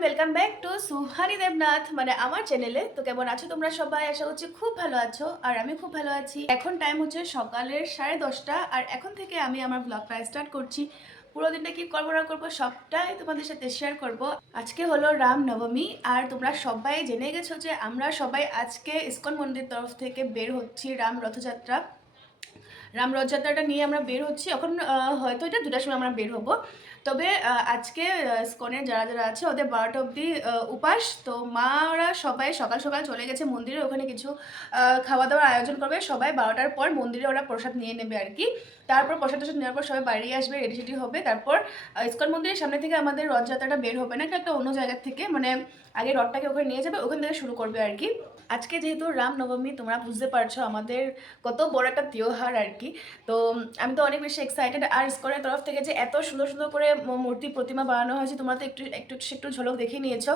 Welcome back to Suhani Debnath মানে আমার চ্যানেলে। তো কেমন আছো তোমরা সবাই? আশা করছি খুব ভালো আছো আর আমি খুব ভালো আছি। এখন টাইম হচ্ছে সকালের 10:30 আর এখন থেকে আমি আমার ব্লগটা স্টার্ট করছি। পুরো দিনটা কি করবো না করবো সবটাই তোমাদের সাথে শেয়ার করব। আজকে হলো রাম নবমী আর তোমরা সবাই জেনে গেছো যে আমরা সবাই আজকে ইসকন মন্দির তরফ থেকে বের হচ্ছি রাম রথযাত্রাটা নিয়ে আমরা বের হচ্ছি। এখন হয়তো এটা 2টার সময় আমরা বের হব। তবে আজকে ইসকনের যারা যারা আছে ওদের 12টা অবধি উপাস। তো মা ওরা সবাই সকাল সকাল চলে গেছে মন্দিরে, ওখানে কিছু খাওয়া দাওয়ার আয়োজন করবে। সবাই 12টার পর মন্দিরে ওরা প্রসাদ নিয়ে নেবে আর কি। তারপর প্রসাদ টসাদ নেওয়ার পর সবাই বাড়ি আসবে, রেডি সেডি হবে। তারপর ইসকন মন্দিরের সামনে থেকে আমাদের রথযাত্রাটা বের হবে না, একটা অন্য জায়গা থেকে, মানে আগে রথটাকে ওখানে নিয়ে যাবে, ওখান থেকে শুরু করবে আর কি। আজকে যেহেতু রাম নবমী তোমরা বুঝতে পারছো আমাদের কত বড় একটা তিওহার আর কি। তো আমি তো অনেক বেশি এক্সাইটেড। আর ইসকনের তরফ থেকে যে এত সুন্দর সুন্দর করে মূর্তি প্রতিমা বানানো হয়েছে তোমরা তো একটু একটু একটু ঝলক দেখে নিয়েছো।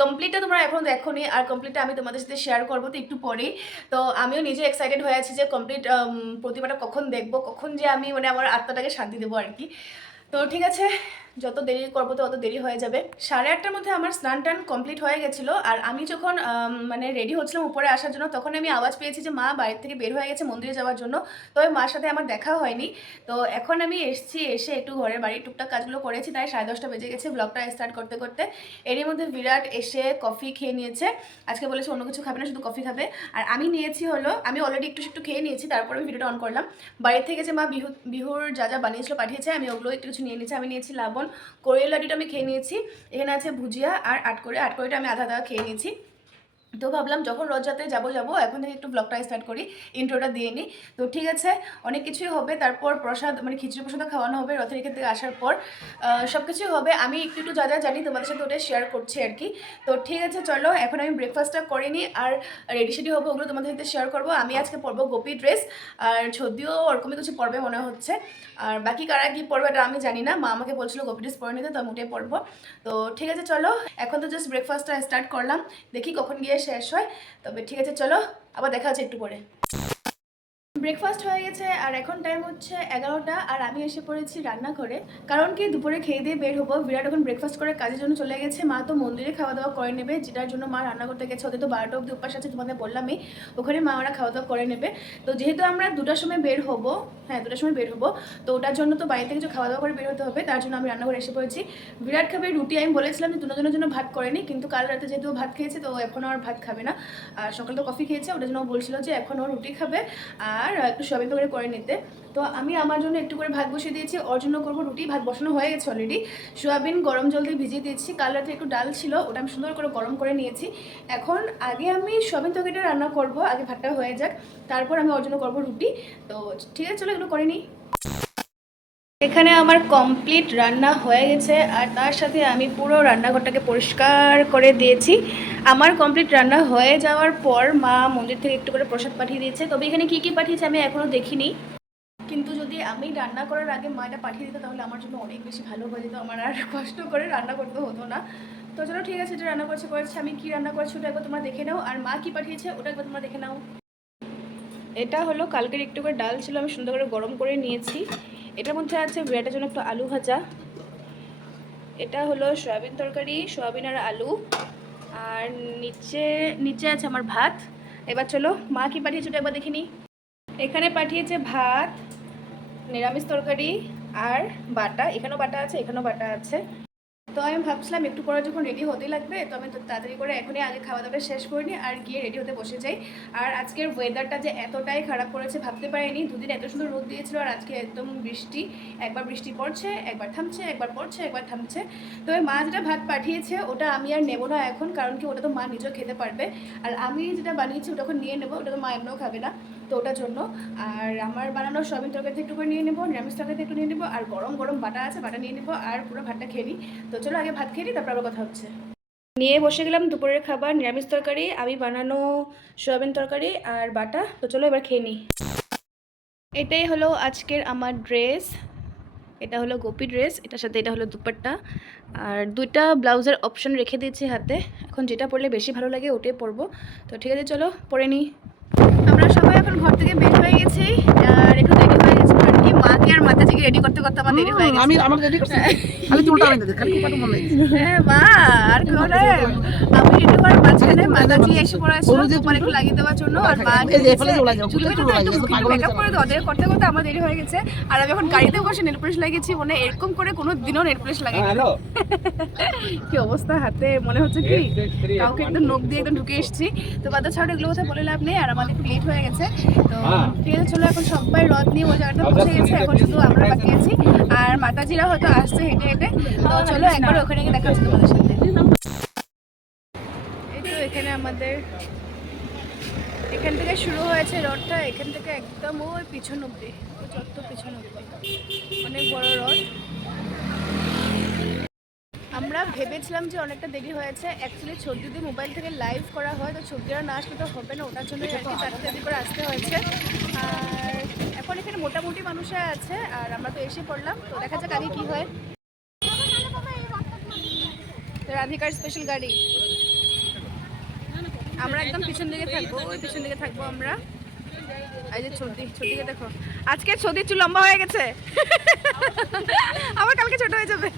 কমপ্লিটটা তোমরা এখন দেখোনি, আর কমপ্লিটটা আমি তোমাদের সাথে শেয়ার করবো তো একটু পরেই। তো আমিও নিজে এক্সাইটেড হয়ে আছি যে কমপ্লিট প্রতিমাটা কখন দেখবো, কখন যে আমি মানে আমার আত্মাটাকে শান্তি দেবো আর কি। তো ঠিক আছে, যত দেরি করবো তো অত দেরি হয়ে যাবে। 8:30টার মধ্যে আমার স্নান টান কমপ্লিট হয়ে গেছিলো। আর আমি যখন মানে রেডি হচ্ছিলাম উপরে আসার জন্য তখন আমি আওয়াজ পেয়েছি যে মা বাড়ির থেকে বের হয়ে গেছে মন্দিরে যাওয়ার জন্য। তবে মার সাথে আমার দেখা হয়নি। তো এখন আমি এসে একটু ঘরের বাড়ির টুকটাক কাজগুলো করেছি, তাই 10:30টা বেজে গেছে ব্লগটা স্টার্ট করতে করতে। এরই মধ্যে বিরাট এসে কফি খেয়ে নিয়েছে। আজকে বলেছে অন্য কিছু খাবে না, শুধু কফি খাবে। আর আমি নিয়েছি হলো, আমি অলরেডি একটু খেয়ে নিয়েছি, তারপরে আমি ভিডিওটা অন করলাম। বাড়ির থেকে যে মা বিহুর যা যা বানিয়েছিল পাঠিয়েছে, আমি ওগুলো একটু কিছু নিয়ে নিয়েছি। আমি নিয়েছি লাবণ, কোরিয়ার লাড্ডুটা আমি খেয়ে নিয়েছি। এখানে আছে ভুজিয়া আর আটকড়িটা আমি আধা খেয়ে নিয়েছি। তো ভাবলাম যখন রথযাত্রায় যাবো এখন থেকে একটু ব্লগটা স্টার্ট করি, ইন্ট্রোটা দিয়ে নিই। তো ঠিক আছে, অনেক কিছুই হবে। তারপর প্রসাদ মানে খিচুড়ি প্রসাদ খাওয়ানো হবে রথের এখান থেকে আসার পর, সব কিছুই হবে। আমি একটু যা যা জানি তোমাদের সাথে ওটা শেয়ার করছি আর কি। তো ঠিক আছে চলো, এখন আমি ব্রেকফাস্টটা করে নিই আর রেডি সেডি হবো, ওগুলো তোমাদের সাথে শেয়ার করবো। আমি আজকে পরবো গোপী ড্রেস, আর যদিও ওরকমই কিছু পরবে মনে হচ্ছে। আর বাকি কারা কি পরবে এটা আমি জানি না, মা আমাকে বলছিল গোপী ড্রেস পরে নিতে, তো আমি ওটাই পরবো। তো ঠিক আছে চলো, এখন তো জাস্ট ব্রেকফাস্টটা স্টার্ট করলাম, দেখি কখন গিয়ে শেষ হয়। তবে ঠিক আছে চলো, আবার দেখা হচ্ছে একটু পরে। ব্রেকফাস্ট হয়ে গেছে আর এখন টাইম হচ্ছে 11টা আর আমি এসে পড়েছি রান্নাঘরে। কারণ কি দুপুরে খেয়ে দিয়ে বের হবো। বিরাট এখন ব্রেকফাস্ট করে কাজের জন্য চলে গেছে। মা তো মন্দিরে খাওয়া দাওয়া করে নেবে, যেটার জন্য মা রান্না করতে গেছে। ওদের তো 12টা অবধি উপাস আছে, তোমাদের বললামই, ওখানে মা ওরা খাওয়া দাওয়া করে নেবে। তো যেহেতু আমরা 2টার সময় বের হবো, হ্যাঁ 2টার সময় বের হবো, তো ওটার জন্য তো বাড়িতে কিছু খাওয়া দাওয়া করে বের হতে হবে, তার জন্য আমি রান্নাঘরে এসে পড়েছি। বিরাট খাবে রুটি, আমি বলেছিলাম যে দুজনের জন্য ভাত করেনি, কিন্তু কাল রাতে যেহেতু ভাত খেয়েছে তো এখন আর ভাত খাবে না। আর সকালে তো কফি খেয়েছে, ওটার জন্য বলছিল যে এখন ও রুটি খাবে আর একটু সয়াবিন তরকারি করে নিতে। তো আমি আমার জন্য একটু করে ভাত বসিয়ে দিয়েছি, ওর জন্য করবো রুটি। ভাত বসানো হয়ে গেছে অলরেডি, সোয়াবিন গরম জল দিয়ে ভিজিয়ে দিয়েছি। কাল রাতে একটু ডাল ছিল, ওটা আমি সুন্দর করে গরম করে নিয়েছি। এখন আগে আমি সোয়াবিন তরকারিটা রান্না করব, আগে ভাতটা হয়ে যাক, তারপর আমি ওর জন্য করবো রুটি। তো ঠিক আছে চলো এগুলো করে নিই। এখানে আমার কমপ্লিট রান্না হয়ে গেছে আর তার সাথে আমি পুরো রান্নাঘরটাকে পরিষ্কার করে দিয়েছি। আমার কমপ্লিট রান্না হয়ে যাওয়ার পর মা মন্দির থেকে একটু করে প্রসাদ পাঠিয়ে দিয়েছে। তবে এখানে কী কী পাঠিয়েছে আমি এখনও দেখিনি, কিন্তু যদি আমি রান্না করার আগে মা এটা পাঠিয়ে দিত তাহলে আমার জন্য অনেক বেশি ভালো হয়ে যেত, আমার আর কষ্ট করে রান্না করতে হতো না। তো চলো ঠিক আছে, এটা রান্না করেছে। আমি কি রান্না করেছি ওটা একবার তোমরা দেখে নাও, আর মা কি পাঠিয়েছে ওটা একবার তোমরা দেখে নাও। এটা হলো কালকের একটু করে ডাল ছিল, আমি সুন্দর করে গরম করে নিয়েছি। এটার মধ্যে আছে ব্রেডের জন্য একটু আলু ভাজা। এটা হলো সয়াবিন তরকারি, সয়াবিন আর আলু। আর নিচে নিচে আছে আমার ভাত। এবার চলো মা কি পাঠিয়েছে ওটা একবার দেখে নিই। এখানে পাঠিয়েছে ভাত, নিরামিষ তরকারি আর বাটা। এখানেও বাটা আছে, এখানেও বাটা আছে। তো আমি ভাবছিলাম একটু পরে যখন রেডি হতেই লাগবে, তো আমি তো তাড়াতাড়ি করে এখনই আগে খাওয়া দাওয়াটা শেষ করে নিই আর গিয়ে রেডি হতে বসে যাই। আর আজকের ওয়েদারটা যে এতটাই খারাপ করেছে ভাবতে পারিনি। দুদিন এত সুন্দর রোদ দিয়েছিল আর আজকে একদম বৃষ্টি। একবার বৃষ্টি পড়ছে, একবার থামছে, একবার পড়ছে, একবার থামছে। তো মা যেটা ভাত পাঠিয়েছে ওটা আমি আর নেবো না এখন, কারণ কি ওটা তো মা নিজেও খেতে পারবে। আর আমি যেটা বানিয়েছি ওটা নিয়ে নেবো, ওটা তো মা এমনিও খাবে না, তো ওটার জন্য। আর আমার বানানো সয়াবিন তরকারিতে একটু করে নিয়ে নেবো, নিরামিষ তরকারিতে একটু নিয়ে নেবো, আর গরম গরম বাটা আছে, বাটা নিয়ে নেবো, আর পুরো ভাতটা খেয়ে নিই। তো চলো আগে ভাত খেয়ে নিই, তারপর আবার কথা হচ্ছে। নিয়ে বসে গেলাম দুপুরের খাবার, নিরামিষ তরকারি, আমি বানানো সয়াবিন তরকারি আর বাটা। তো চলো এবার খেয়ে নিই। এটাই হলো আজকের আমার ড্রেস, এটা হলো গোপী ড্রেস, এটার সাথে এটা হলো দুপাট্টা। আর 2টা ব্লাউজের অপশন রেখে দিয়েছি হাতে, এখন যেটা পরলে বেশি ভালো লাগে ওটাই পরবো। তো ঠিক আছে চলো পরে নিই। আমরা সবাই এখন ঘর থেকে বের হয়ে গেছি আর একটু দেরি হয়ে গেছে আর কি। মাকে আমি আর মাতাজিকে রেডি করতে করতে আমার দেরি হয়ে গেছে। আমি আমাকে রেডি করছি খালি চুলটা আমি দেখি খালি কুপাটা মনে নেই হ্যাঁ মা আর করে আমি রেডি হওয়ার মাঝখানে মাতাজি এসে পড়াছিল তোমার একটু লাগিয়ে দেওয়ার জন্য আর মা মেকআপ করে তো ওদের করতে করতে আমার দেরি হয়ে গেছে। আর আমি এখন গাড়িতে বসে নেল পলিশ লাগিয়েছি, মানে এরকম করে কোনো দিনও নেল পলিশ লাগাই কি অবস্থা হাতে মনে হচ্ছে কি কাউকে একদম নখ দিয়ে একদম ঢুকে এসেছি। তো বাদা ছাড়া এগুলো কথা বলে লাভ নেই, আর আমাদের একটু লেট হয়ে গেছে। তো ঠিক আছে চলো এখন সবাই রথ নিয়ে ওই জায়গাটা পৌঁছে গেছে, এখন শুধু আমরা বাকি আছি আর মাতাজিরা হয়তো আসছে হেঁটে হেঁটে। তো চলো একবার ওখানে গিয়ে দেখা হচ্ছে তোমাদের সাথে। এই তো এখানে আমাদের এখান থেকে শুরু হয়েছে রথটা, এখান থেকে একদম ওই পিছন অব্দি, যত পিছন অব্দি অনেক বড় রথ। আমরা ভেবেছিলাম যে অনেকটা দেরি হয়েছে, অ্যাকচুয়ালি ছবি যদি মোবাইল থেকে লাইভ করা হয় তো ছবিটা না আসলে তো হবে না, ওটার জন্য আর কি তাড়াতাড়ি করে আসতে হয়েছে। আর এখন এখানে মোটামুটি মানুষরা আছে আর আমরা তো এসে পড়লাম, তো দেখা যাক আগে কী হয়। রাধিকার স্পেশাল গাড়ি, আমরা একদম পিছন দিকে থাকবো, ওই পিছন দিকে থাকবো আমরা। এই যে ছদিকে দেখো, আজকে ছদি চুল লম্বা হয়ে গেছে আবার কালকে ছোট হয়ে যাবে।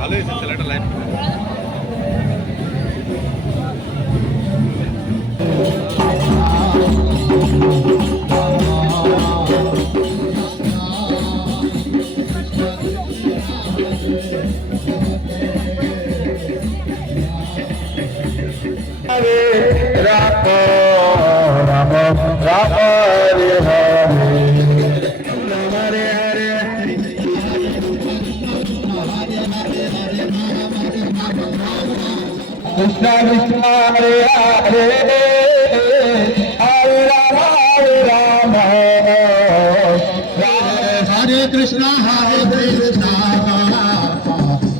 ভালো হয়েছে ছেলেটা লাইভ রাম রাম রাম হরে হরে হরে হরে কৃষ্ণ কৃষ্ণ হরে হরে হরে রাম হরে কৃষ্ণ হরে Krishna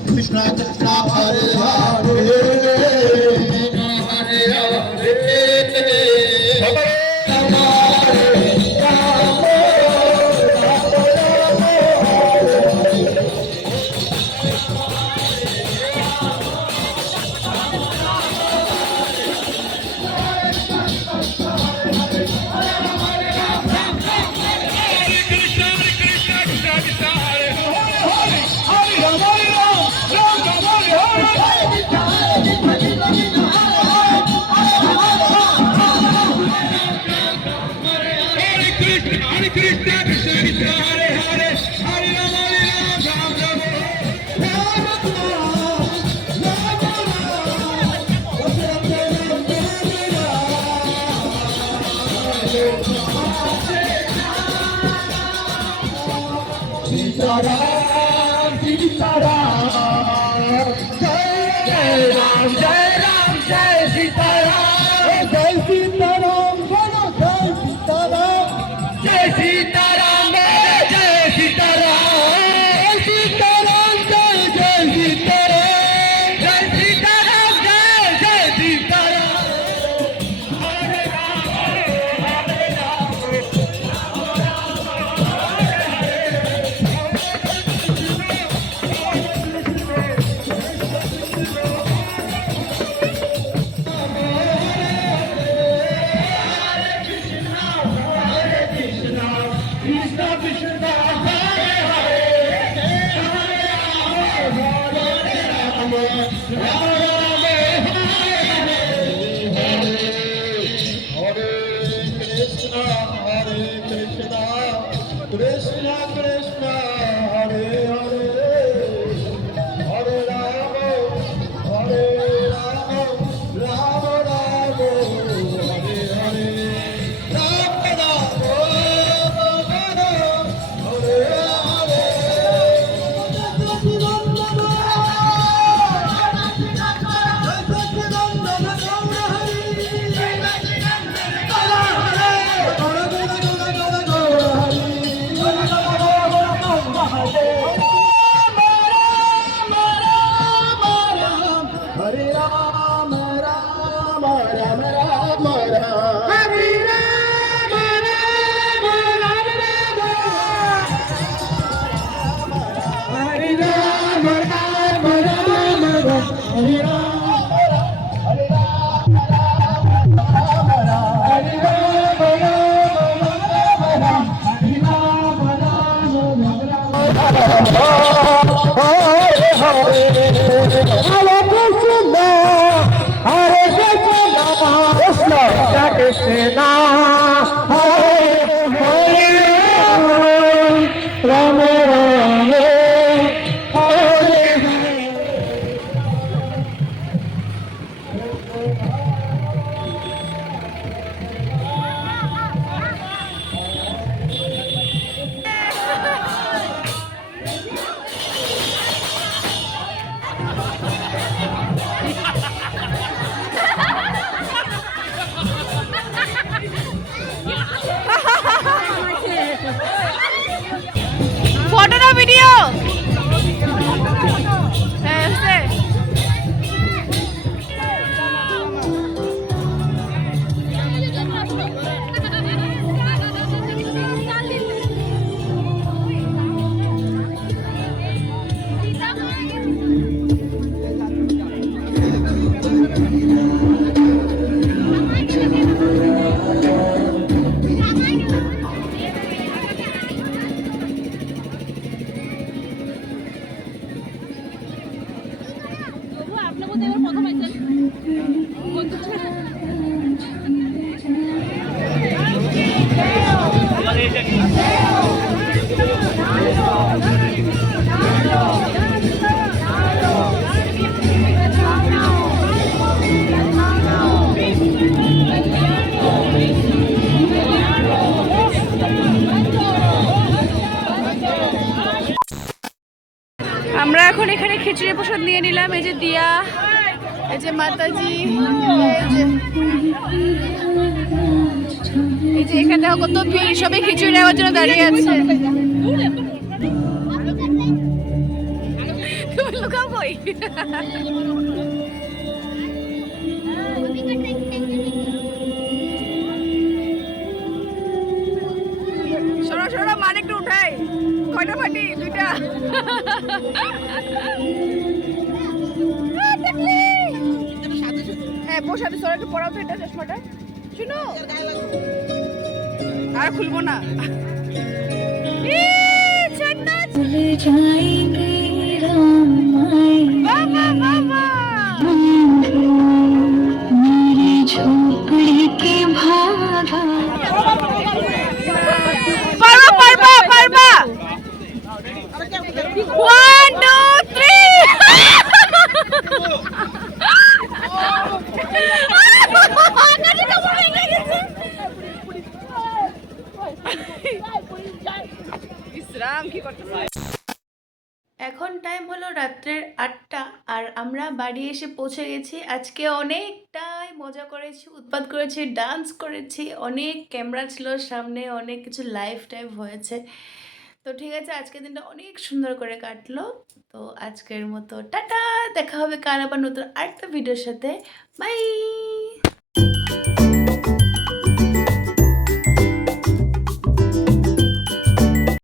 Krishna Krishna Hare Hare Hare Hare Krishna, Hare Krishna, Krishna Krishna, Hare Hare, Rama Rama, Hare Hare. Photo না ভিডিও? হ্যাঁ হচ্ছে। আমরা এখন এখানে খিচুড়ি প্রসাদ নিয়ে নিলাম। এই যে দিয়া, এই যে মাতাজি, এই যে এখানে দেখো কত ভিড়, সবাই খিচুড়ি নেওয়ার জন্য দাঁড়িয়ে আছে। তুমি লুকাবই। সরো সরো, মান একটু উঠাই। কয়টা ফাটি? দুইটা। হ্যাঁ বসে আমি সরকে পড়াও তো এটা চশমাটা। শুনো আর খুলবো না। বাবা বাবা পারবা পারবা পারবা। 1 2 3 বিশ্রাম কি করতেছে? এখন টাইম হলো রাত্রের 8টা আর আমরা বাড়ি এসে পৌঁছে গেছি। আজকে অনেকটাই মজা করেছি, উৎপাত করেছি, ডান্স করেছি, অনেক ক্যামেরা ছিল সামনে, অনেক কিছু লাইভ টাইভ হয়েছে। তো ঠিক আছে, আজকের দিনটা অনেক সুন্দর করে কাটলো। তো আজকের মতো টাটা, দেখা হবে কাল আবার নতুন আরেকটা ভিডিওর সাথে। বাই।